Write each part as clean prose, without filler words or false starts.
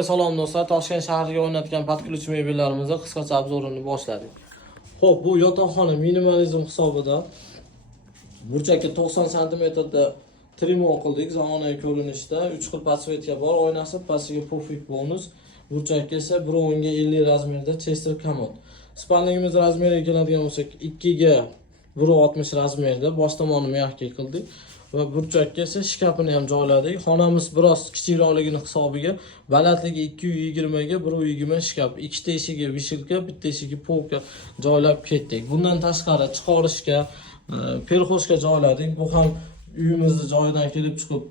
Salom do'stlar, Toshkent shahriga o'rnatgan podключ mebellarimizni qisqacha obzorini boshladik. Xo'p, bu yotoqxona minimalizm hisobida burchakka 90 cm da trimon qildik. Zamonaviy ko'rinishda 3 xil podsvetka bor. Oynasi pastiga pufik bonus. Burchakka esa 1.10 ga 50 razmerda Chester komod. Spalnigimiz razmeriga keladigan bo'lsak 2 ga 1.60 razmerda bosh tomonni mягкий qildik. Va burchakka esa shkafini ham joyladik. Xonamiz biroz kichikroqligini hisobiga balandligi 220 ga 120 shkaf, ikkita eshigi vishilka, bitta eshigi polka joylab ketdik. Bundan tashqari chiqarishga, perxoshga joyladik. Bu ham uyimizni joyidan kelib chiqib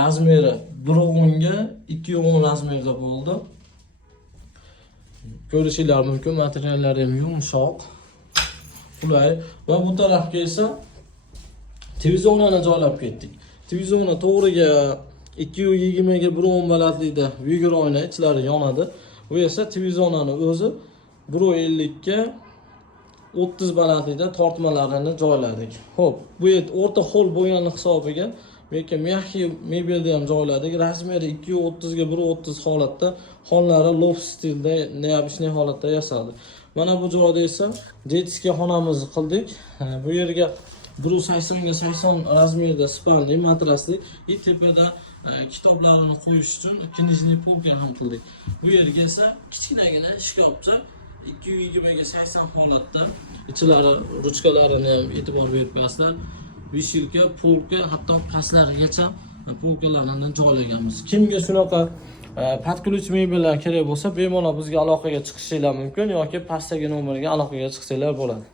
razmeri 1.10 ga 2.10 razmerda bo'ldi. Ko'rishinglar mumkin, materiallari ham yumshoq, qulay va bu tarafga esa televizorni joylab ketdik. Televizorni to'g'riga 220 ga 1.10 balandlikda vigor oyna ichlari yonadi. Bu esa televizorning o'zi 1.50 ga 30 balandlikda tortmalarini joyladik. Xo'p, bu o'rta hol bo'lgani hisobiga lekin mягкий mebelni ham joyladik. Razmeri 2.30 ga 1.30 holatda, xonlari loft stilda, neobычный holatda yasaldi. Mana bu joyda esa детский xonamizni qildik. Bu yerga 1.80 ga 80 razmerda spalni matrasli va tepada kitoblarni qo'yish uchun knижный polka ham qildik. Bu yerga esa kichkinagina shkafcha 220 ga 80 holatda, ichlari ruchkalarini ham e'tibor beribsizlar. Vishilka, polka, hatto pastlarigacha polkalarni joylaganmiz. Kimga shunaqa podключ mebellar kerak bo'lsa, bemalol bizga aloqaga chiqishingiz mumkin yoki pastdagi nomerga aloqaga chiqsanglar bo'ladi.